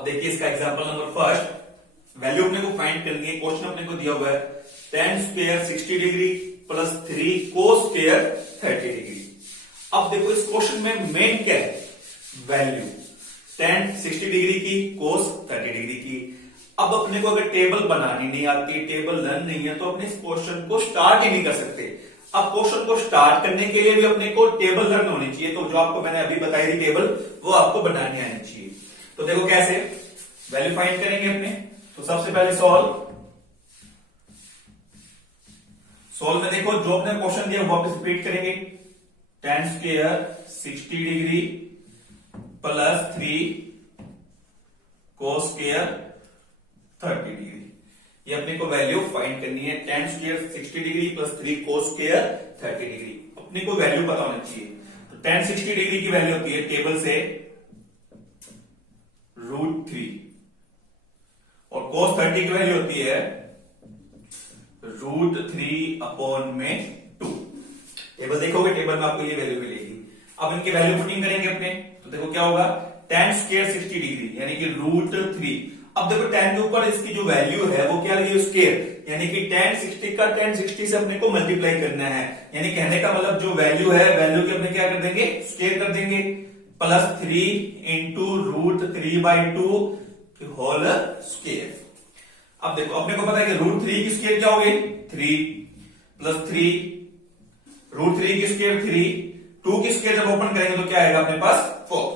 अब देखिए इसका एग्जांपल नंबर फर्स्ट, वैल्यू अपने को फाइंड करनी है। क्वेश्चन अपने को दिया हुआ है tan square 60 degree plus 3 cos square 30 degree. अब देखो इस क्वेश्चन में मेन क्या है, वैल्यू tan 60 डिग्री की cos 30 डिग्री की। अब अपने को अगर टेबल बनानी नहीं आती, टेबल लर्न नहीं है, तो अपने इस क्वेश्चन को स्टार्ट ही नहीं कर सकते। अब क्वेश्चन को स्टार्ट करने के लिए भी अपने को टेबल लर्न होनी चाहिए, तो जो आपको मैंने अभी बताई थी टेबल, वो आपको बनानी आनी चाहिए। तो देखो कैसे वैल्यू फाइंड करेंगे अपने। तो सबसे पहले सॉल्व में देखो जो अपने क्वेश्चन दिया वापस रिपीट करेंगे। tan square 60 degree plus 3 cos square 30 degree, ये अपने को वैल्यू फाइंड करनी है। tan square 60 degree plus 3 cos square 30 degree, अपने को वैल्यू पता होना चाहिए। तो tan 60 डिग्री की वैल्यू होती है टेबल से √3 और cos 30 की वैल्यू होती है √3/2। टेबल देखोगे, टेबल में आपको ये वैल्यू मिलेगी। अब इनकी वैल्यू पुटिंग करेंगे अपने, तो देखो क्या होगा, tan स्क्वायर 60 डिग्री यानी कि √3। अब देखो tan के ऊपर इसकी जो वैल्यू है वो क्या लगी, स्क्वायर, यानी कि tan 60 का tan 60 से अपने को मल्टीप्लाई करना है। यानी कहने का मतलब जो वैल्यू है, वैल्यू की अपने क्या कर देंगे, स्क्वायर कर देंगे, प्लस 3 इंटू √3/2 होल स्क्वायर। अब देखो अपने को पता है कि √3 की स्क्वायर क्या हो गई, 3 प्लस 3 √3 की स्क्वायर 3, 2 की स्क्वायर जब ओपन करेंगे तो क्या आएगा अपने पास 4,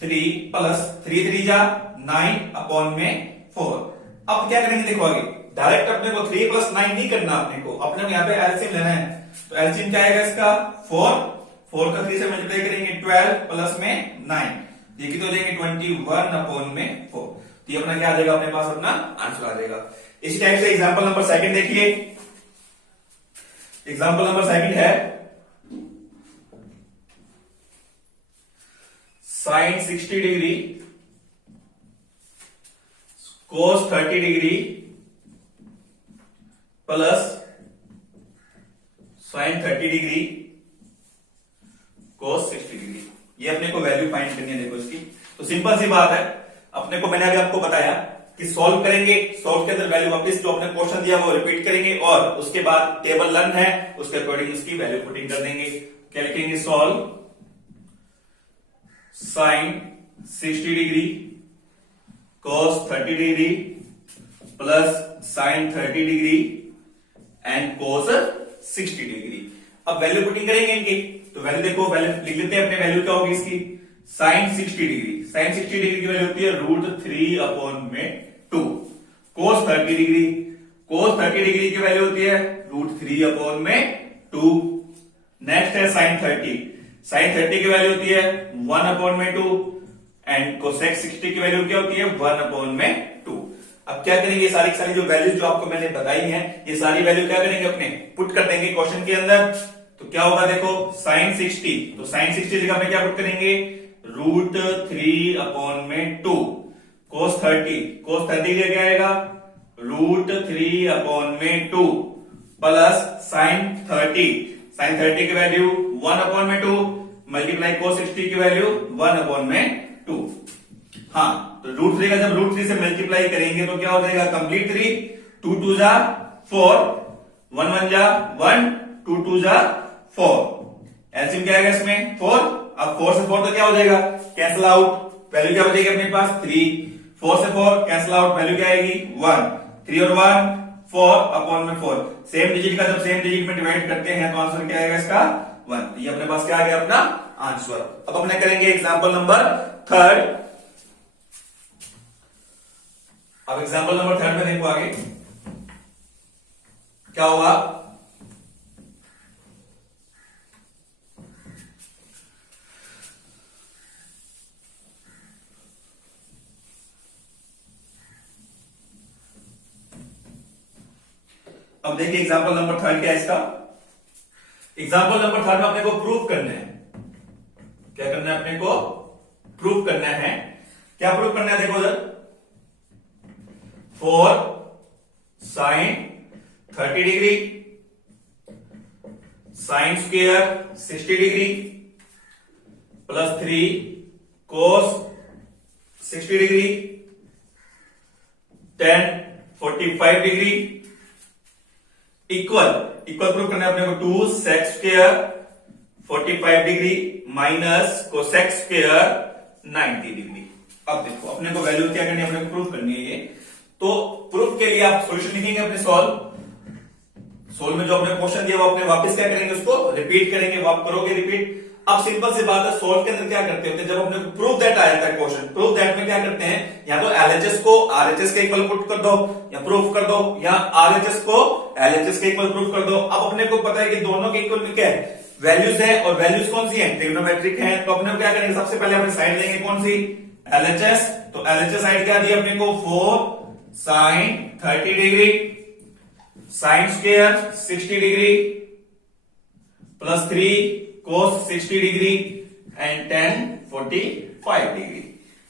3 प्लस 3 3 जा 9/4। अब क्या करेंगे देखो आगे, डायरेक्ट अपने को 3 प्लस 9 नहीं करना, अपने को यहाँ पे एलसीएम लेना है। तो एलसीएम क्या आएगा इसका 4 का 3 से मल्टीप्लाई करेंगे 12 प्लस में 9, ये कितना हो जाएंगे 21/4। तो ये अपना क्या आ जाएगा, अपने पास अपना आंसर आ जाएगा। इसी टाइप से एग्जांपल नंबर सेकंड देखिए। एग्जांपल नंबर सेकंड है sin 60 degree cos 30 degree plus sin 30 degree cos 60 degree, ये अपने को वैल्यू फाइंड करनी है। देखो इसकी तो सिंपल सी बात है, अपने को मैंने अभी आपको बताया कि सॉल्व करेंगे, सॉल्व के अंदर वैल्यू वापस जो अपने क्वेश्चन दिया वो रिपीट करेंगे और उसके बाद टेबल लर्न है उसके अकॉर्डिंग उसकी वैल्यू पुटिंग कर देंगे। क्या लिखेंगे, solve sin 60 degree cos 30 degree plus sin 30 degree and cos 60 degree. अब वैल्यू पुटिंग करेंगे इनकी, तो वैल्यू देखो, वैल्यू लिख लेते हैं अपने, वैल्यू क्या होगी इसकी, sin 60 डिग्री, sin 60 डिग्री की वैल्यू होती है √3/2। cos 30 डिग्री, cos 30 डिग्री की वैल्यू होती है √3/2। नेक्स्ट है sin 30, sin 30 की वैल्यू होती है 1/2 एंड cosec 60 की वैल्यू क्या होती है 1/2। अब क्या करेंगे, सारी सारी जो वैल्यूज जो आपको मैंने बताई हैं, ये सारी वैल्यू क्या करेंगे अपने पुट कर देंगे क्वेश्चन के अंदर। तो क्या होगा देखो, sin 60, तो sin 60 जगह पे क्या पुट करेंगे √3/2। cos 30 क्या आएगा √3/2 प्लस sin 30 की वैल्यू 1/2 मल्टीप्लाई cos 60 की वैल्यू 1/2। हाँ, तो √3 का जब √3 से मल्टीप्लाई करेंगे तो क्या हो जाएगा, कंप्लीट 3, 2 2 जा 4, 1 1 जा 1, 2 2 जा 4। एलसीएम क्या आएगा इसमें 4। अब 4 से 4 तो क्या हो जाएगा, कैंसिल आउट, वैल्यू क्या बचेगी अपने पास 3, 4 से 4 कैंसिल आउट, वैल्यू क्या आएगी 1, 3 और 1 4/4। सेम डिजिट का जब सेम डिजिट में डिवाइड करते हैं तो आंसर क्या आएगा इसका 1। ये अपने पास क्या आ गया अपना आंसर। अब अपने करेंगे एग्जांपल नंबर थर्ड। अब एग्जांपल नंबर थर्ड में देखो आगे क्या होगा। अब देखिए एग्जांपल नंबर थर्ड क्या है इसका। एग्जांपल नंबर थर्ड में अपने को प्रूव करना है, क्या करना है अपने को प्रूव करना है। क्या प्रूव करना है देखो उधर, 4 sin 30 degree sin square 60 degree plus 3 cos 60 degree, tan 45 degree equal proof करना है अपने को 2 sec square 45 degree minus cosec square 90 degree. अब देखो अपने को वैल्यू क्या करनी है, अपने को प्रूफ करनी है ये। तो प्रूफ के लिए आप सॉल्यूशन लिखेंगे अपने सोल्व में जो अपने क्वेश्चन दिया वो अपने वापस क्या करेंगे, उसको रिपीट करेंगे, वो आप करोगे रिपीट। अब सिंपल सी बात है, सोल्व के अंदर क्या करते होते हैं, जब अपने को प्रूफ दैट आया था क्वेश्चन, प्रूफ दैट में क्या करते हैं, या तो एलएचएस को आरएचएस के इक्वल पुट कर दो या प्रूफ कर दो, या आरएचएस को एलएचएस के इक्वल प्रूफ कर दो। अब अपने को पता है कि दोनों के इक्वल में क्या है, वैल्यूज है, और वैल्यूज कौन सी है, ट्रिग्नोमेट्रिक है। तो अपने को क्या करेंगे, सबसे पहले अपने साइड लेंगे कौन सी, एलएचएस। तो एलएचएस साइड क्या दी अपने को 4 sin 30 degree sine square 60 degree plus 3 cos 60 degree and tan 45 degree.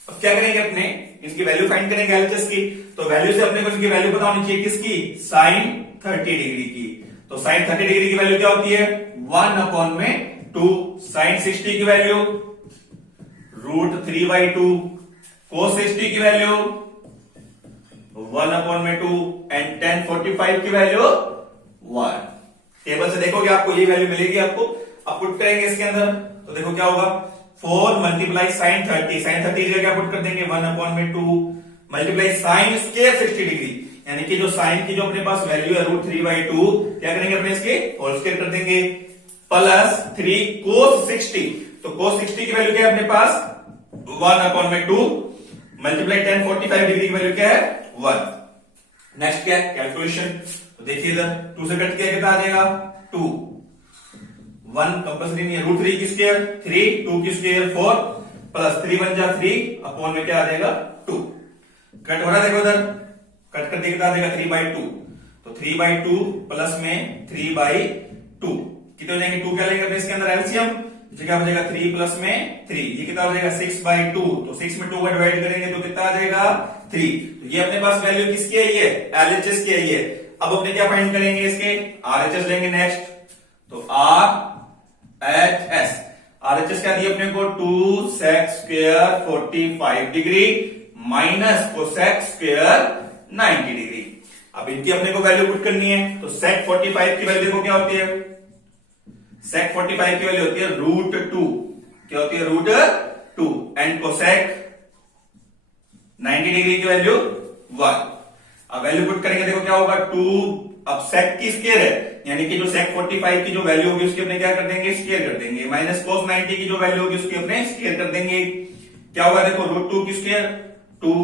अब क्या करेंगे, अपने इसकी वैल्यू फाइंड करेंगे एलएचएस की। तो वैल्यू से अपने को इसकी वैल्यू पता होनी चाहिए, किसकी, sin 30 डिग्री की। तो sin 30 डिग्री की वैल्यू क्या होती है, 1/2 sin 60 की वैल्यू √3/2 cos 60 की वैल्यू 1/2 एंड tan 45 की वैल्यू 1। टेबल से देखोगे आपको ये वैल्यू मिलेगी आपको। अब पुट करेंगे इसके अंदर, तो देखो क्या होगा, 4 मल्टीप्लाई साइन 30, साइन 30 की जगह क्या पुट कर देंगे, 1/2 मल्टीप्लाई साइन स्क्वायर 60 डिग्री, यानी कि जो साइन की जो अपने पास वैल्यू है √3/2, क्या करेंगे अपने इसके होल स्क्वायर कर देंगे, प्लस 3 cos 60। तो cos 60 की वैल्यू क्या है अपने पास, 1/2 मल्टीप्लाई tan 45 डिग्री की वैल्यू क्या है, 1। नेक्स्ट क्या है, कैलकुलेशन। तो देखिए इधर 2 से कट किया कितना आ जाएगा, 2, 1 कंपल्सरी नहीं है, √3 की स्क्वायर 3, 2 की स्क्वायर 4 प्लस 3 बन जा 3 अपॉन में क्या आ जाएगा 2। कट हो रहा है, देखो इधर कट कर दिया कितना आ जाएगा 3/2। तो 3/2 प्लस में 3/2 कितने हो जाएंगे, 2 क्या लेंगे अपने इसके अंदर एलसीएम, क्या हो जाएगा 3 प्लस में 3, ये कितना हो जाएगा 6/2। तो 6 में 2 का डिवाइड करेंगे तो कितना आ जाएगा 3। तो ये अपने पास वैल्यू किसकी आई है, एलएचएस की आई है। अब अपने क्या फाइंड करेंगे, इसके आरएचएस लेंगे नेक्स्ट। तो आरएचएस, आरएचएस क्या दिया अपने को, 2 sec square 45 degree minus cosec square 90 degree. अब इनकी अपने को वैल्यू पुट करनी है। तो sec 45 की वैल्यू देखो क्या होती है, sec 45 की वैल्यू होती है √2, क्या होती है √2, एंड कोसेक 90 डिग्री की वैल्यू 1। अब वैल्यू पुट करेंगे, देखो क्या होगा 2, अब sec की स्क्वायर है, यानी कि जो sec 45 की जो वैल्यू होगी उसकी अपने क्या कर देंगे, स्क्वायर कर देंगे, माइनस cos 90 की जो वैल्यू होगी उसकी अपने स्क्वायर कर देंगे। क्या होगा देखो, √2 की स्क्वायर 2,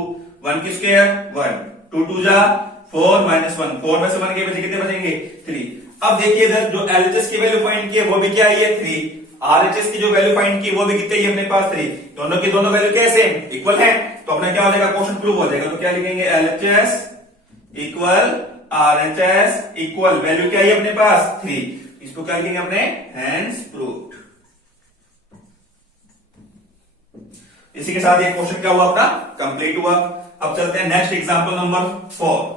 1 की स्क्वायर 1, 2 2 जा 4 माइनस 1, 4 में से 1 के बचे कितने बचेंगे 3। अब देखिए इधर जो एलएचएस की वैल्यू फाइंड की है वो भी क्या आई है 3, आरएचएस की जो वैल्यू फाइंड की वो भी कितनी है अपने पास 3, दोनों की दोनों वैल्यू क्या सेम इक्वल है। तो अपना क्या हो जाएगा, क्वेश्चन प्रूव हो जाएगा। तो क्या लिखेंगे, LHS equal RHS equal value क्या है अपने पास 3, इसको क्या लिखेंगे अपने, हेंस प्रूव्ड। इसी के साथ ये क्वेश्चन क्या हुआ अपना कंप्लीट हुआ। अब चलते हैं नेक्स्ट एग्जांपल नंबर 4।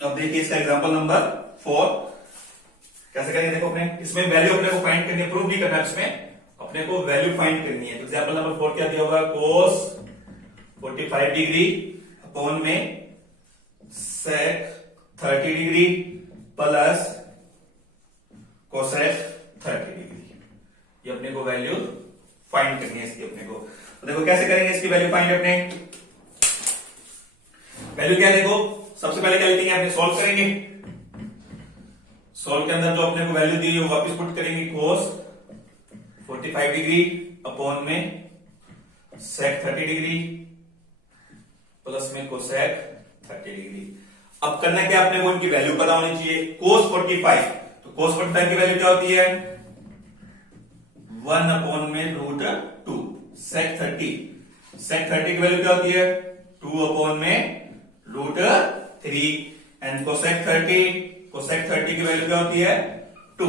अब देखिए इसका एग्जांपल नंबर 4 कैसे करेंगे, देखो अपने इसमें वैल्यू अपने को फाइंड करनी है, प्रूव नहीं करना, इसमें अपने को वैल्यू फाइंड करनी है। तो एग्जांपल नंबर 4 क्या दिया होगा, cos 45 डिग्री अपॉन में sec 30 degree plus cosec 30 degree, ये अपने को वैल्यू फाइंड करनी है इसकी अपने को। तो देखो कैसे करेंगे इसकी वैल्यू फाइंड, अपने वैल्यू क्या है, देखो सबसे पहले क्या लिखेंगे, अपने सॉल्व करेंगे। सॉल्व के अंदर जो अपने को वैल्यू दी है वो वापस पुट करेंगे, cos 45 डिग्री अपॉन में sec 30 डिग्री प्लस में cosec 30 डिग्री। अब करना क्या, अपने को इनकी वैल्यू पता होनी चाहिए। cos 45, तो cos 45 की वैल्यू क्या होती है 1 में √2, sec 30 की वैल्यू क्या होती है 2 में √3 एंड cosec 30 की वैल्यू क्या होती है 2।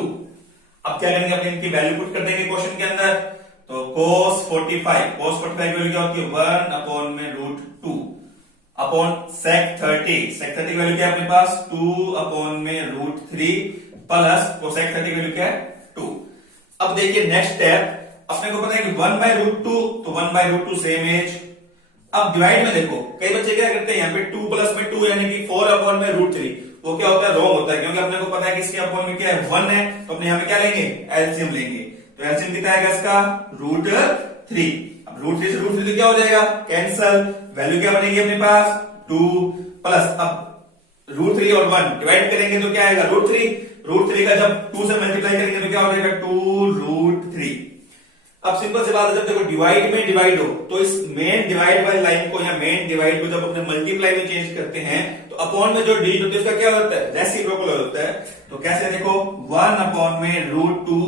अब क्या करेंगे, अपने इनकी वैल्यू पुट कर देंगे क्वेश्चन के अंदर। तो cos 45 की वैल्यू क्या होती है 1 अपॉन में रूट 2 अपॉन sec 30 की वैल्यू क्या है अपने पास 2 अपॉन में रूट 3 प्लस cosec 30 की वैल्यू क्या है 2। अब देखिए नेक्स्ट स्टेप अपने को पता है कि 1 बाय रूट 2 तो 1 बाय रूट 2 सेम एज। अब डिवाइड में देखो कई बच्चे क्या करते हैं यहाँ पे 2 प्लस में 2 यानी कि 4 अपॉन में रूट 3 वो क्या होता है रॉन्ग होता है क्योंकि अपने को पता है कि इसके अपॉन में क्या है 1 है तो अपने यहाँ पे क्या लेंगे एलसीएम लेंगे। तो एलसीएम कितना आएगा इसका रूट 3। अब रूट 3 से रूट 3 क्या हो जाएगा कैंसल वैल्यू क्या बनेगी अपने पास 2 प्लस अब रूट 3 और 1 डिवाइड करेंगे तो क्या आएगा रूट 3 का जब 2 से मल्टीप्लाई करेंगे तो क्या हो जाएगा 2 रूट 3। अब सिंपल सी बात है जब देखो डिवाइड में डिवाइड हो तो इस मेन डिवाइड वाली लाइन को या मेन डिवाइड को जब अपने मल्टीप्लाई में चेंज करते हैं तो अपॉन में जो डिजिट होता है उसका क्या होता है रेसिप्रोकल होता है। तो कैसे देखो 1 अपॉन में रूट 2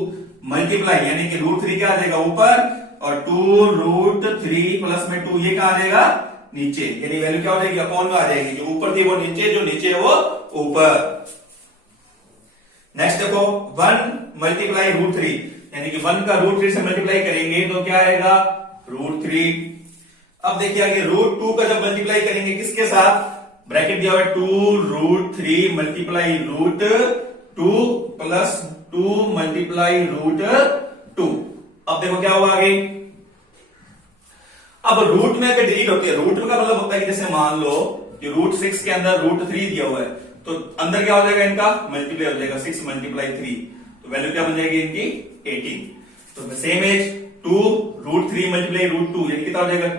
मल्टीप्लाई यानी कि रूट 3 क्या आ जाएगा ऊपर और 2 रूट 3 प्लस में 2 ये कहा आ जाएगा नीचे यानी वैल्यू क्या हो जाएगी अपॉन में आ जाएगी जो ऊपर थी वो नीचे जो नीचे वो ऊपर। नेक्स्ट देखो 1 मल्टीप्लाई रूट 3 यानी कि 1 का रूट 3 से मल्टीप्लाई करेंगे तो क्या आएगा रूट 3। अब देखिए आगे रूट 2 का जब मल्टीप्लाई करेंगे किसके साथ ब्रैकेट दिया हुआ है 2 root 3 multiply root 2 plus 2 multiply root 2। अब देखो क्या हुआ आगे अब रूट में अगर डिलीट होती है रूट का मतलब होता है कि जैसे मान लो कि रूट 6 के अंदर रूट 3 दिया हुआ है तो अंदर क्या हो जाएगा इनका मल्टीप्लाई हो जाएगा 6 मल्टीप्लाई 3 तो वैल्यू क्या बन जाएगी इनकी 18। तो same as 2 root 3 multiply root 2 यानी कितना हो जाएगा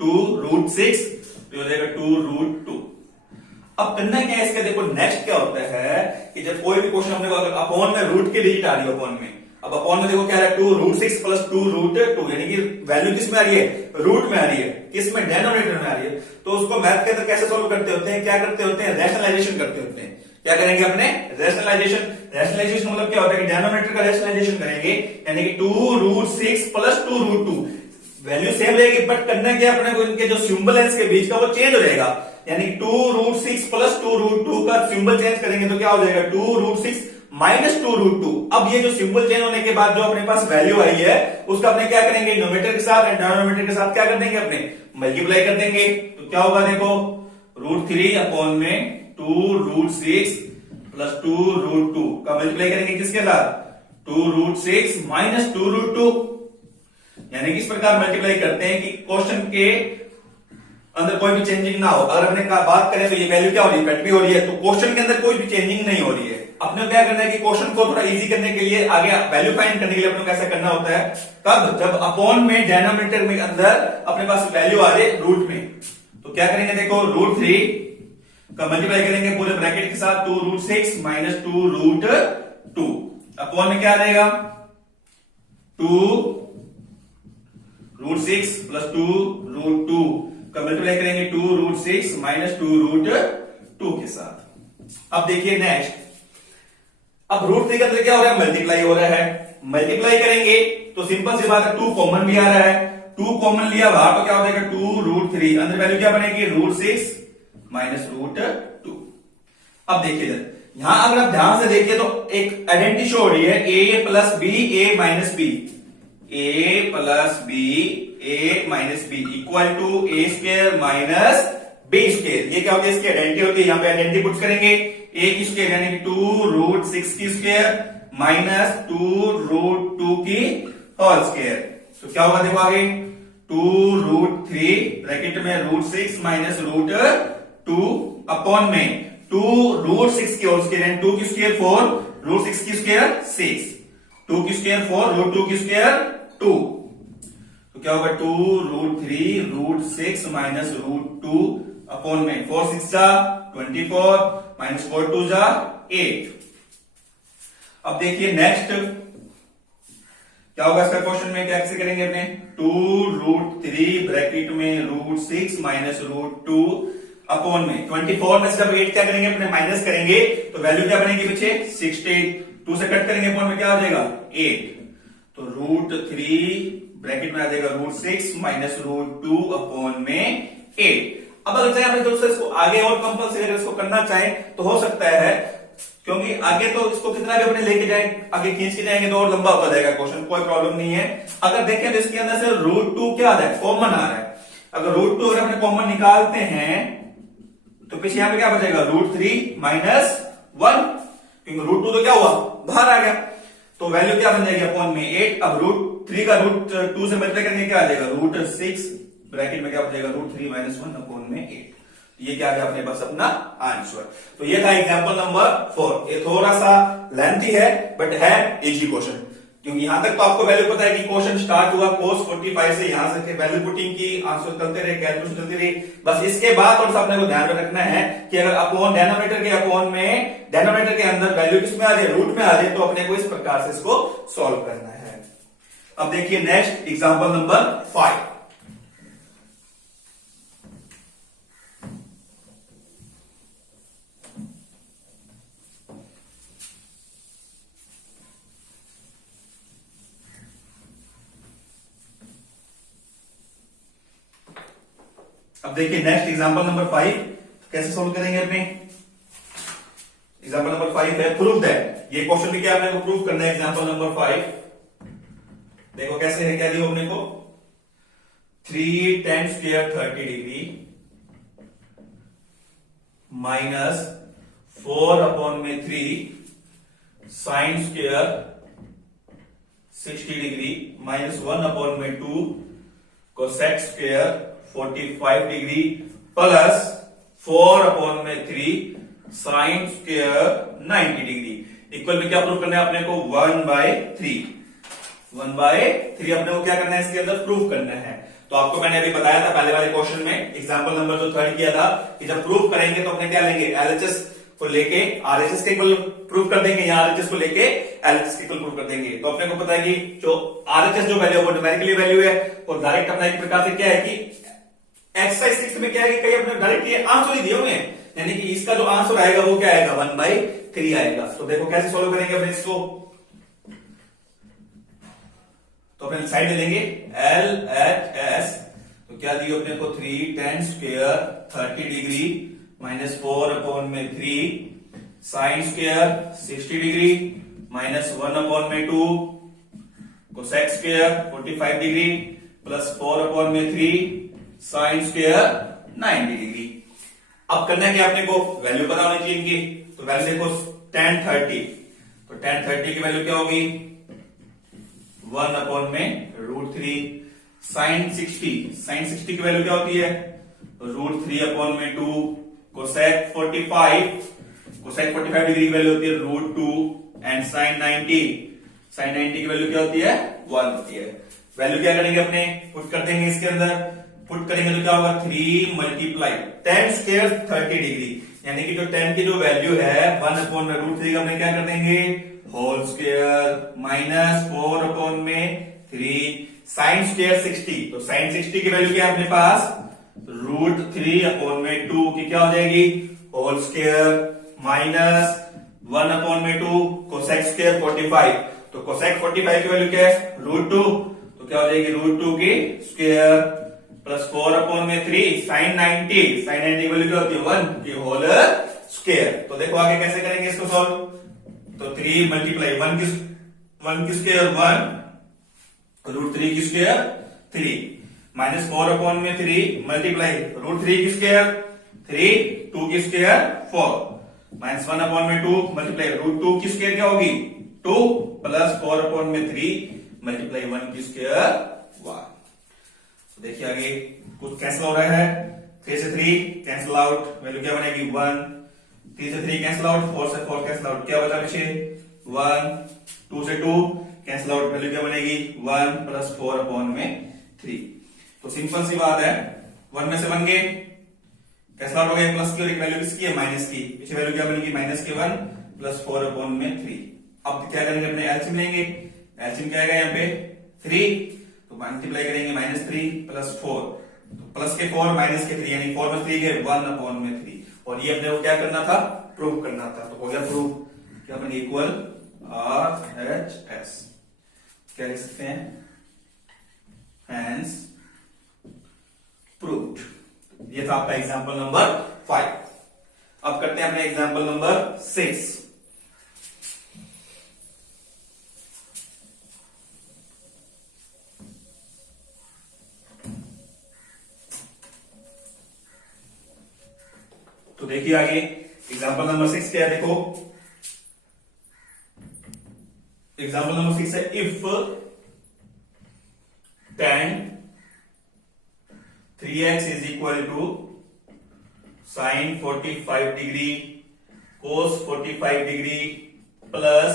2 रूट 6 तो हो जाएगा 2 रूट 2। अब करना क्या है इसका देखो नेक्स्ट क्या होता है कि जब कोई भी क्वेश्चन अपने को अगर अपॉन में रूट की डिजिट आ रही है अपॉन में अब अपॉन में देखो क्या है 2 रूट 6 प्लस 2 रूट 2 यानी कि वैल्यू किस में आ रही है रूट में आ रही है किस में डिनोमिनेटर में आ रही है। तो उसको मैथ के अंदर कैसे सॉल्व करते होते हैं क्या करते होते हैं रैशनलाइजेशन करते होते हैं। क्या करेंगे अपने रैशनलाइजेशन मतलब क्या होता है कि डिनोमिनेटर का रैशनलाइजेशन करेंगे यानी कि 2 root 6 plus 2 root 2 value same रहेगी बट करना क्या अपने को इनके जो सिंबल है इसके बीच का वो चेंज हो जाएगा यानी 2 रूट 6 प्लस 2 रूट 2 का सिंबल चेंज करेंगे तो क्या हो जाएगा 2 रूट 6 माइनस 2 रूट 2। अब ये जो सिंबल चेंज होने के बाद जो अपने पास वैल्यू आई है उसका अपने क्या करेंगे न्यूमरेटर के साथ एंड डिनोमिनेटर के साथ क्या कर देंगे अपने मल्टीप्लाई कर देंगे। तो क्या होगा देखो रूट 3 अपॉन में 2 रूट 6 प्लस 2 रूट 2 का मल्टीप्लाई करेंगे किसके साथ 2 रूट 6 माइनस 2 रूट 2 यानी कि इस प्रकार मल्टीप्लाई करते हैं कि क्वेश्चन के अंदर कोई भी चेंजिंग ना हो। अगर अपने बात करें तो ये वैल्यू क्या हो रही है कट भी हो रही है तो क्वेश्चन के अंदर कोई भी चेंजिंग नहीं हो रही है। अपने क्या करना है कि क्वेश्चन को थोड़ा इजी करने के लिए आगे वैल्यू फाइंड करने के लिए अपने को ऐसा करना होता है तब जब अपॉन में डिनोमिनेटर में अंदर अपने पास वैल्यू आ जाए रूट में तो क्या करेंगे देखो रूट 3 का मल्टीप्लाई करेंगे पूरे ब्रैकेट के साथ 2 रूट 6 माइनस 2 रूट 2 अपॉन में क्या आ जाएगा 2 रूट 6 प्लस 2 रूट 2 का मल्टीप्लाई करेंगे 2 रूट 6 माइनस 2 रूट 2 के साथ। अब देखिए नेक्स्ट अब रूट 3 के अंदर क्या हो रहा है मल्टीप्लाई हो रहा है मल्टीप्लाई करेंगे तो सिंपल सी बात है 2 कॉमन भी आ रहा है 2 कॉमन लिया बाहर तो क्या हो जाएगा 2 रूट 3 अंदर वैल्यू क्या बनेगी रूट 6 माइनस रूट 2। अब देखिए यहां अगर आप ध्यान से देखिए तो एक आइडेंटिटी शो हो रही है A plus B A minus B A plus B A minus B equal to A square minus B square. ये क्या होती है इसकी आइडेंटिटी होती है यहाँ पे आइडेंटिटी पुट करेंगे ए की स्क्वायर यानी कि 2 रूट 6 की स्क्वायर माइनस 2 रूट 2 की होल स्क्वायर। तो क्या होगा देखो आगे 2 रूट 3 ब्रैकेट में रूट 6 माइनस रूट 2 अपॉन में 2 रूट 6 की होल स्क्वायर यानी 2 की स्क्वायर 4 रूट 6 की स्क्वायर 6 2 की स्क्वायर 4 रूट 2 की स्क्वायर 2। तो क्या होगा 2 root 3 root 6 minus root 2 upon में 4 6 जा 24 माइनस 4 2 जा 8। अब देखिए नेक्स्ट क्या होगा इसका क्वेश्चन में क्या कैसे करेंगे अपने 2 रूट 3 ब्रैकेट में रूट 6 माइनस रूट 2 अपॉन में 24 में से जब 8 क्या करेंगे अपने माइनस करेंगे तो वैल्यू क्या बनेगी पीछे 60 2 से कट करेंगे अपॉन में क्या आ जाएगा 8 तो रूट 3 ब्रैकेट में आ जाएगा रूट 6 माइनस रूट 2 अपॉन में 8। अब अगर चाहे अपने दोस्तों इसको आगे और कंपल्सरी अगर इसको करना चाहें तो हो सकता है क्योंकि आगे तो इसको कितना भी अपने लेके जाए, आगे खींच के जाएंगे तो और लंबा होता जाएगा क्वेश्चन, कोई प्रॉब्लम नहीं है। अगर देखें तो इसके अंदर से √2 क्या आ रहा है, कॉमन आ रहा है। अगर √2 अगर अपने कॉमन निकालते हैं तो पीछे यहां पे क्या बचेगा, √3 माइनस 1, क्योंकि √2 तो क्या हुआ, बाहर आ गया, तो वैल्यू क्या बन जाएगी अपॉन में 8। अब √3 का √2 से मल्टीप्लाई करके क्या आ जाएगा, √6 ब्रैकेट में क्या बचेगा, √3 माइनस 1 अपॉन में 8। ये क्या गया अपने पास अपना आंसर। तो ये था एग्जांपल नंबर 4। ये थोड़ा सा लेंथी है बट है इजी क्वेश्चन, क्योंकि यहां तक तो आपको वैल्यू पता है कि क्वेश्चन स्टार्ट हुआ cos 45 से, यहां से वैल्यू पुटिंग की, आंसर चलते रहे, कैलकुलेशन चलती रही। बस इसके बाद थोड़ा सा अपने को ध्यान में रखना है कि अगर अपॉन डिनोमिनेटर के अपॉन में डिनोमिनेटर के अंदर वैल्यू किस में आ जाए, रूट में आ जाए, तो अपने को इस प्रकार से इसको सॉल्व करना है। अब देखिए नेक्स्ट एग्जांपल नंबर 5। अब देखिए नेक्स्ट एग्जांपल नंबर 5 कैसे सोल्व करेंगे अपने। एग्जांपल नंबर 5 है प्रूव दैट। ये क्वेश्चन भी क्या अपने को प्रूव करना है। एग्जांपल नंबर 5 देखो कैसे है, क्या दिया अपने को, 3 tan square 30 degree minus 4 upon में 3 sine square 60 degree minus 1 upon में 2 cosec square 45 degree plus 4 upon में 3 साइन स्क्वायर 90 डिग्री इक्वल में क्या प्रूफ करना है अपने को, 1/3 अपने को क्या करना है, इसके अंदर प्रूफ करना है। तो आपको मैंने अभी बताया था पहले वाले क्वेश्चन में, एग्जांपल नंबर जो 3 किया था, कि जब प्रूफ करेंगे तो अपने क्या लेंगे, एलएचएस को लेके आरएचएस के इक्वल प्रूफ कर देंगे, या आरएचएस को लेके एलएचएस के इक्वल प्रूफ कर देंगे। तो अपने को पता है कि जो आरएचएस जो वैल्यू है वो न्यूमेरिकली वैल्यू है, और डायरेक्ट अपना एक प्रकार से क्या है कि एक्सरसाइज 6 में क्या है कि कई अपने डायरेक्ट ये आंसर ही दिए होंगे, यानी कि इसका जो आंसर आएगा वो क्या आएगा, 1/3 आएगा। तो देखो कैसे सोल्व करेंगे अपने इसको। तो अपने साइड ले लेंगे LHS, तो क्या दिए अपने को, 3 tan square 30 degree minus 4 upon में 3 sine square 60 degree minus 1 upon में 2 cosec square 45 degree plus 4 upon में 3 साइन स्क्वायर 90 डिग्री। अब करना है कि आपने को वैल्यू पता होनी चाहिए इनकी। तो वैल्यू देखो tan 30, तो tan 30 की वैल्यू क्या होगी, 1 अपॉन में √3 साइन 60 की वैल्यू क्या होती है, √3 अपॉन में 2 कोसेक 45 डिग्री की वैल्यू होती है √2 एंड साइन 90 की वैल्यू क्या होती है, 1 होती है। वैल्यु क्या करेंगे अपने, पुट कर देंगे इसके अंदर, पुट करेंगे तो क्या होगा, 3 मल्टीप्लाई tan स्क्वायर 30 डिग्री, यानी कि जो tan की जो वैल्यू है 1 अपॉन में √3 का हमने क्या कर देंगे, होल स्क्वायर माइनस 4 अपॉन में 3 साइन स्क्वायर 60, तो साइन 60 की वैल्यू क्या है अपने पास, √3 अपॉन में 2 की क्या हो जाएगी, होल स्क्वायर माइनस 1 अपॉन में 2 कोसेक स्क्वायर 45, तो कोसेक 45 की वैल्यू क्या है, √2, तो क्या हो जाएगी √2 की स्क्वायर प्लस 4 अपॉन में 3 साइन 90 की वैल्यू क्या होती है, 1 की होल स्क्वायर। तो देखो आगे कैसे करेंगे इसको सॉल्व। तो 3 मल्टीप्लाई 1 की स्क्वायर 1 √3 की स्क्वायर 3 माइनस 4 अपॉन में 3 मल्टीप्लाई √3 की स्क्वायर 3 2 की स्क्वायर 4 माइनस 1 अपॉन में 2 मल्टीप्लाई √2 की स्क्वायर क्या होगी 2 प्लस 4 अपॉन में 3 मल्टीप्लाई 1 की स्क्वायर 1। देखिए आगे कुछ कैंसिल हो रहा है, 3 से 3 कैंसिल आउट, वैल्यू क्या बनेगी 1, 3 से 3 कैंसिल आउट, 4 से 4 कैंसिल आउट, क्या बचा पीछे 1, 2 से 2 कैंसिल आउट, वैल्यू क्या बनेगी 1 प्लस 4 अपॉन में 3। तो सिंपल सी बात है, 1 में से 1 गए कैंसिल आउट हो गए, प्लस की और एक वैल्यू किसकी है, माइनस की, पीछे वैल्यू क्या बनेगी माइनस के 1 प्लस 4 अपॉन में 3। अब क्या करेंगे अपने एलसीएम लेंगे, एलसीएम क्या आएगा यहाँ पे 3, तो मल्टीप्लाई करेंगे -3 प्लस 4, तो प्लस के 4 माइनस के 3 यानी 4 में 3 गए 1 अपॉन में 3, और ये अपने को क्या करना था, प्रूव करना था। तो हो गया प्रूव, क्या बनेगा इक्वल RHS, क्या लिख सकते हैं, हैंस प्रूव्ड। ये था आपका एग्जांपल नंबर 5। अब करते हैं अपने एग्जांपल नंबर 6। तो देखिए आगे एग्जांपल नंबर 6 क्या है, देखो एग्जांपल नंबर 6 है if tan 3x is equal to sin 45 degree cos 45 degree plus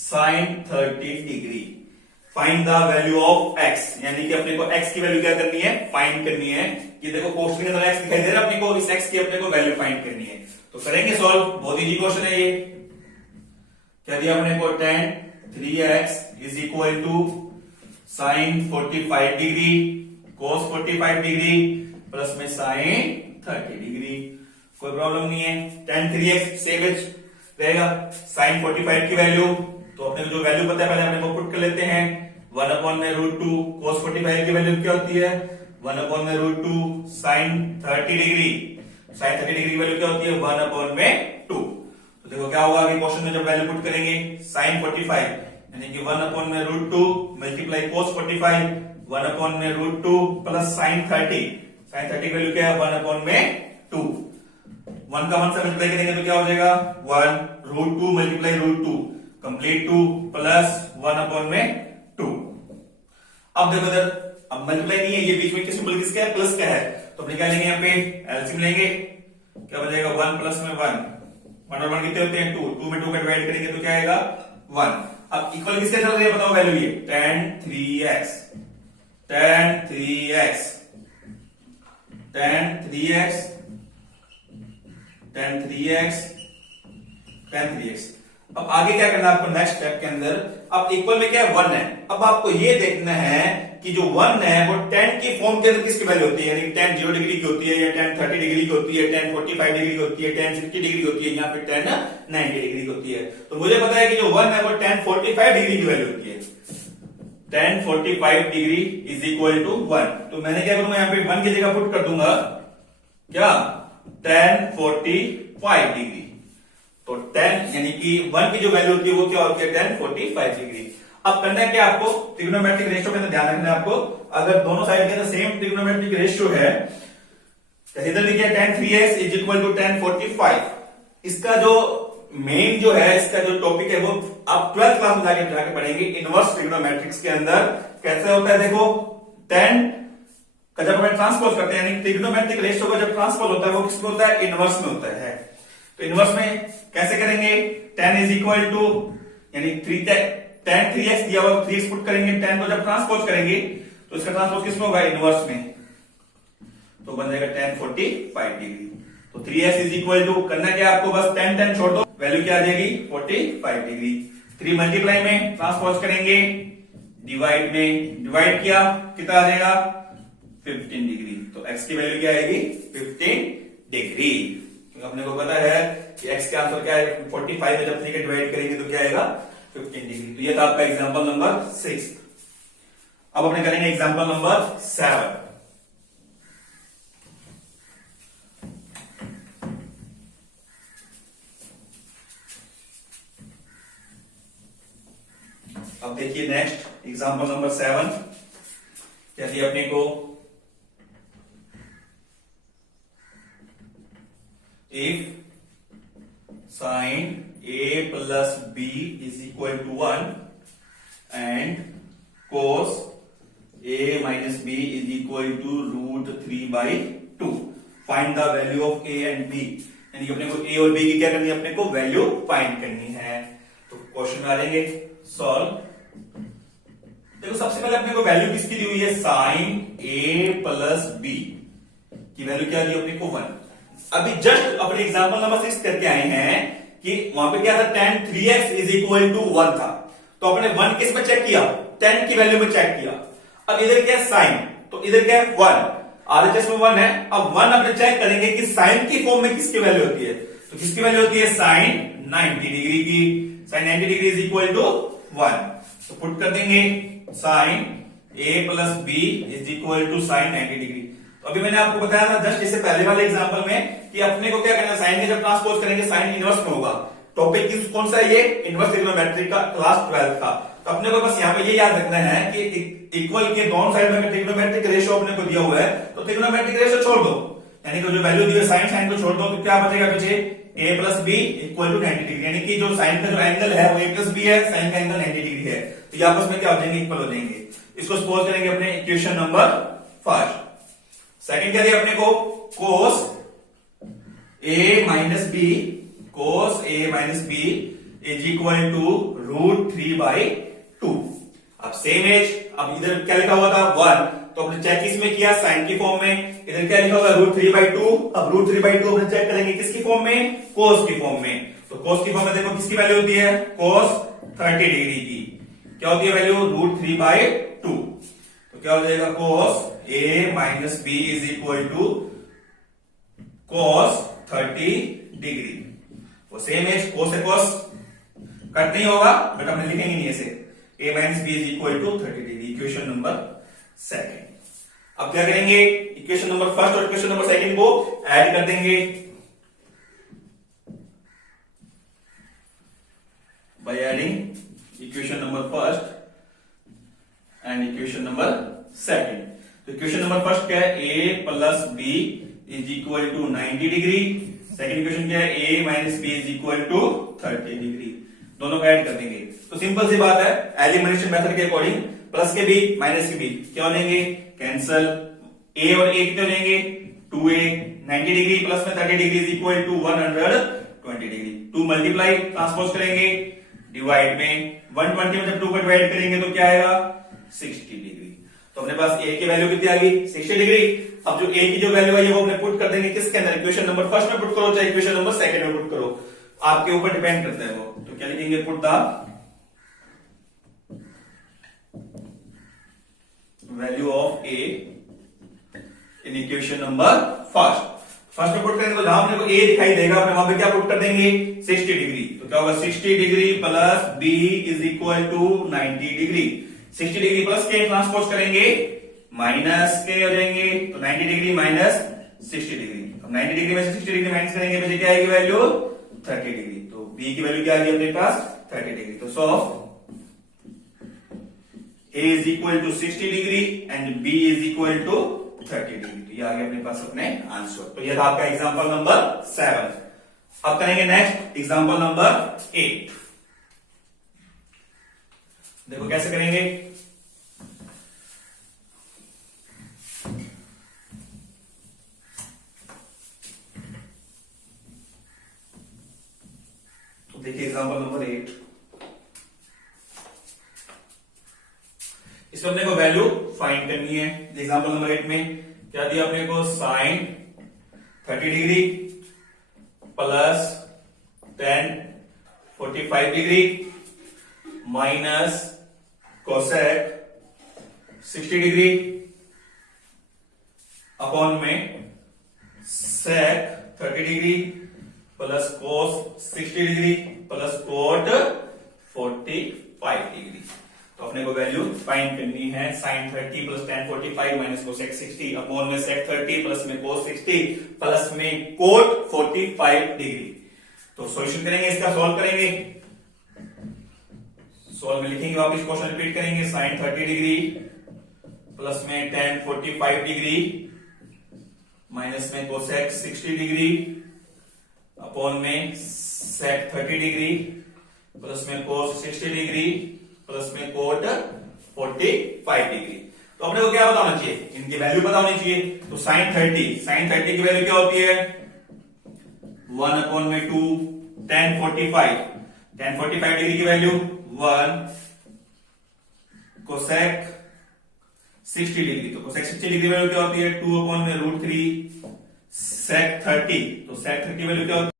sin 30 degree. Find the value of x, यानी कि अपने को x की वैल्यू क्या करनी है, फाइंड करनी है। कि देखो क्वेश्चन के अंदर x दिखाई दे रहा है, अपने को इस x की अपने को वैल्यू फाइंड करनी है। तो करेंगे सॉल्व, बहुत इजी क्वेश्चन है ये। क्या दिया अपने को, tan 3x is equal to sin 45 degree cos 45 degree plus में sin 30 डिग्री। कोई प्रॉब्लम नहीं है। tan 3x सेम रहेगा, sin 45 की वैल्यू तो अपने को जो वैल्यू पता है पहले अपने को पुट कर लेते हैं। 1/√2 cos 45 की वैल्यू क्या होती है, 1/√2 sin 30 डिग्री। sin 30 डिग्री की वैल्यू क्या होती है, 1/2। तो देखो क्या होगा आगे क्वेश्चन में जब वैल्यू पुट करेंगे, sin 45 यानी कि 1/√2 multiply cos 45 1/√2 plus sin 30। sin 30 की वैल्यू क्या है, 1/2। 1 का 1 से मल्टीप्लाई करेंगे तो क्या हो जाएगा, 1√2 मल्टीप्लाई √2 कंप्लीट 2 प्लस 1/2। अब देखो इधर अब मल्टीप्लाई नहीं है, ये बीच में किस सिंबल किसका है, प्लस का है। तो अपने क्या लेंगे, यहाँ पे एलसीएम लेंगे, क्या बचेगा 1 प्लस में 1 और 1 कितने होते हैं 2, 2 में 2 का डिवाइड करेंगे तो क्या आएगा 1। अब इक्वल किसके चल रही है बताओ वैल्यू, ये tan 3x tan 3x tan 3x tan 3x tan 3x। अब आगे क्या करना है आपको नेक्स्ट स्टेप के अंदर, अब इक्वल में क्या है 1 है। अब आपको ये देखना है कि जो 1 है वो tan की फॉर्म के अंदर किसकी वैल्यू होती है, यानी tan 0 डिग्री की होती है या tan 30 डिग्री की होती है, tan 45 डिग्री की होती है, tan 60 डिग्री की होती है, या फिर tan 90 डिग्री की होती है। तो मुझे पता है कि जो 1 है वो tan 45 डिग्री की वैल्यू होती है। tan 45 degree is equal to 1। तो मैंने क्या करूंगा, यहाँ पे 1 की जगह पुट कर दूंगा क्या, tan 45 डिग्री। तो tan यानी कि 1 की जो वैल्यू होती है वो क्या होती है, tan 45 डिग्री। अब करना है क्या आपको, ट्रिग्नोमेट्रिक रेशियो के अंदर ध्यान रखना है आपको। अगर दोनों साइड के अंदर सेम ट्रिग्नोमेट्रिक रेशियो है, तो इधर लिखिए tan 3x is equal to tan 45। इसका जो मेन जो है, इसका जो टॉपिक है वो आप 12th क्लास में जाके पढ़ेंगे इनवर्स ट्रिग्नोमेट्रिक्स के अंदर। कैसे होता है देखो, tan का जब हम ट्रांसपोज करते हैं, यानी ट्रिग्नोमेट्रिक रेशियो का जब ट्रांसपोज होता है वो किसमें होता है, इनवर्स में होता है। तो इनवर्स में कैसे करेंगे, tan इज इक्वल टू यानी tan 3x दिया हुआ 3x पुट करेंगे, tan को जब ट्रांसपोज करेंगे तो इसका ट्रांसपोज किसमें होगा, इनवर्स में। तो बन जाएगा tan 45 डिग्री। तो 3x इज इक्वल टू करना क्या आपको, बस tan छोड़ दो, वैल्यू क्या आ जाएगी 45 डिग्री। 3 मल्टीप्लाई में ट्रांसपोज करेंगे, डिवाइड में डिवाइड किया कितना आ जाएगा 15 डिग्री। तो x की वैल्यू क्या आएगी 15 डिग्री। तो अपने को पता है कि x का आंसर क्या है 45 में जब 3 का डिवाइड करेंगे तो क्या आएगा 15 डिग्री। तो ये था आपका एग्जांपल नंबर 6। अब अपने करेंगे एग्जांपल नंबर 7। अब देखिए नेक्स्ट एग्जांपल नंबर 7 क्या दिया अपने को, if sin a plus b is equal to 1 and cos a minus b is equal to √3/2, find the value of a and b। यानी कि अपने को a और b की क्या करनी है, अपने को वैल्यू फाइंड करनी है। तो क्वेश्चन में आ जाएंगे सॉल्व। देखो सबसे पहले अपने को वैल्यू किसकी दी हुई है, sin a plus b की वैल्यू क्या दी अपने को 1। अभी जस्ट अपने एग्जांपल नंबर 6 करके आए हैं कि वहां पे क्या था, tan 3x is equal to 1 था। तो अपने 1 किस में चेक किया, tan की वैल्यू में चेक किया। अब इधर क्या है sin, तो इधर क्या है 1, RHS में 1 है। अब 1 अपने चेक करेंगे कि sin की फॉर्म में किसकी वैल्यू होती है, तो किसकी वैल्यू होती है sin 90 डिग्री की। sin 90 degree is equal to 1। तो पुट कर देंगे sin a plus b is equal to sin 90 degree. अभी मैंने आपको बताया था जस्ट इससे पहले वाले एग्जांपल में कि अपने को क्या करना है, साइन में जब ट्रांसपोज करेंगे साइन इनवर्स में होगा। टॉपिक किस कौन सा है ये, इनवर्स ट्रिग्नोमेट्री का क्लास 12 का। तो अपने को बस यहाँ पे ये याद रखना है कि इक्वल के दोनों साइड में ट्रिग्नोमेट्रिक रेशियो अपने को दिया हुआ है, तो ट्रिग्नोमेट्रिक रेशियो छोड़ दो, यानी कि जो वैल्यू दी है साइन, साइन को छोड़ दो तो क्या बचेगा पीछे, a plus b equal to 90 degree, यानी कि जो साइन का जो एंगल है वो a प्लस बी है, साइन का एंगल 90 डिग्री है, तो ये आपस में क्या हो जाएंगे, इक्वल हो जाएंगे। इसको सपोज करेंगे अपने इक्वेशन नंबर फर्स्ट। सेकंड क्या दिया अपने को, cos a minus b, cos a minus b is equal to √3/2। अब सेम एज, अब इधर क्या लिखा हुआ था 1, तो अपने चेक इसमें किया साइन की फॉर्म में, इधर क्या लिखा होगा √3/2। अब √3/2 अपने चेक करेंगे किसकी फॉर्म में, cos की फॉर्म में। तो cos की फॉर्म में देखो किसकी वैल्यू होती है, cos 30 डिग्री की क्या होती है वैल्यू, √3/2। तो क्या हो जाएगा, cos a minus b is equal to cos 30 degree. वो सेम एज cos से cos कट नहीं होगा, बट हमने लिखेंगे नहीं ऐसे, a minus b is equal to 30 degree, equation number second. अब क्या करेंगे, इक्वेशन नंबर फर्स्ट और इक्वेशन नंबर सेकंड को ऐड कर देंगे by adding equation number first and equation number second. तो इक्वेशन नंबर फर्स्ट क्या है, a plus b is equal to 90 degree, second equation क्या है, a minus b is equal to 30 degree, दोनों को ऐड कर देंगे। तो सिंपल सी बात है, एलिमिनेशन मेथड के अकॉर्डिंग प्लस के भी माइनस के भी क्या हो जाएंगे, कैंसल, a और a कितने हो जाएंगे, 2a, 90 डिग्री प्लस में 30 degree is equal to 120 degree, 2 multiply transpose करेंगे, डिवाइड में 120 में जब 2 को डिवाइड करेंगे तो क्या आएगा, 60 डिग्री। तो अपने पास a की वैल्यू कितनी आ गई, 60 डिग्री। अब जो a की जो वैल्यू है वो अपने पुट कर देंगे किसके अंदर, इक्वेशन नंबर फर्स्ट में पुट करो चाहे इक्वेशन नंबर सेकंड में पुट करो, आपके ऊपर डिपेंड करता है वो। तो क्या लिखेंगे, put the value of a in equation number first में पुट करेंगे तो जहां अपने को a दिखाई देगा अपने वहां पे क्या पुट कर देंगे, 60 डिग्री। तो क्या होगा, 60 degree plus b is equal to 90 degree, 60 degree plus के ट्रांसपोज करेंगे माइनस के हो जाएंगे, तो 90 डिग्री माइनस 60 डिग्री। अब 90 डिग्री में से 60 डिग्री माइनस करेंगे बचे क्या आएगी वैल्यू, 30 डिग्री। तो b की वैल्यू क्या आ गई अपने पास, 30 डिग्री। तो solve a is equal to 60 degree and b is equal to 30 degree. तो ये आ गया अपने पास अपने आंसर। तो ये था आपका एग्जांपल नंबर 7। अब करेंगे नेक्स्ट एग्जांपल नंबर 8। देखो कैसे करेंगे, तो देखिए एग्जांपल नंबर 8, इसमें अपने को वैल्यू फाइंड करनी है। एग्जांपल नंबर 8 में क्या दिया अपने को, sine 30 degree plus tan 45 degree minus cosec 60 degree upon में sec 30 degree plus cos 60 degree plus cot 45 degree. तो अपने को वैल्यू फाइंड करनी है, sine 30 plus tan 45 minus cosec 60 upon में sec 30 प्लस में cos 60 प्लस में cot 45 डिग्री। तो सॉल्यूशन करेंगे, इसका सॉल्व करेंगे, सॉल्व में लिखेंगे वापस क्वेश्चन रिपीट करेंगे, साइन 30 डिग्री प्लस में tan 45 डिग्री माइनस में कोसेक 60 डिग्री अपॉन में sec 30 डिग्री प्लस में cos 60 डिग्री प्लस में cot 45 डिग्री। तो अपने को क्या बताना चाहिए, इनकी वैल्यू पता होनी चाहिए। तो साइन 30 की वैल्यू क्या होती है, 1 अपॉन में 2 tan 45 डिग्री की वैल्यू 1 कोसेक 60 डिग्री, तो कोसेक 60 डिग्री वैल्यू क्या होती है, 2 अपॉन में √3 sec 30, तो sec 30 वैल्यू क्या होती है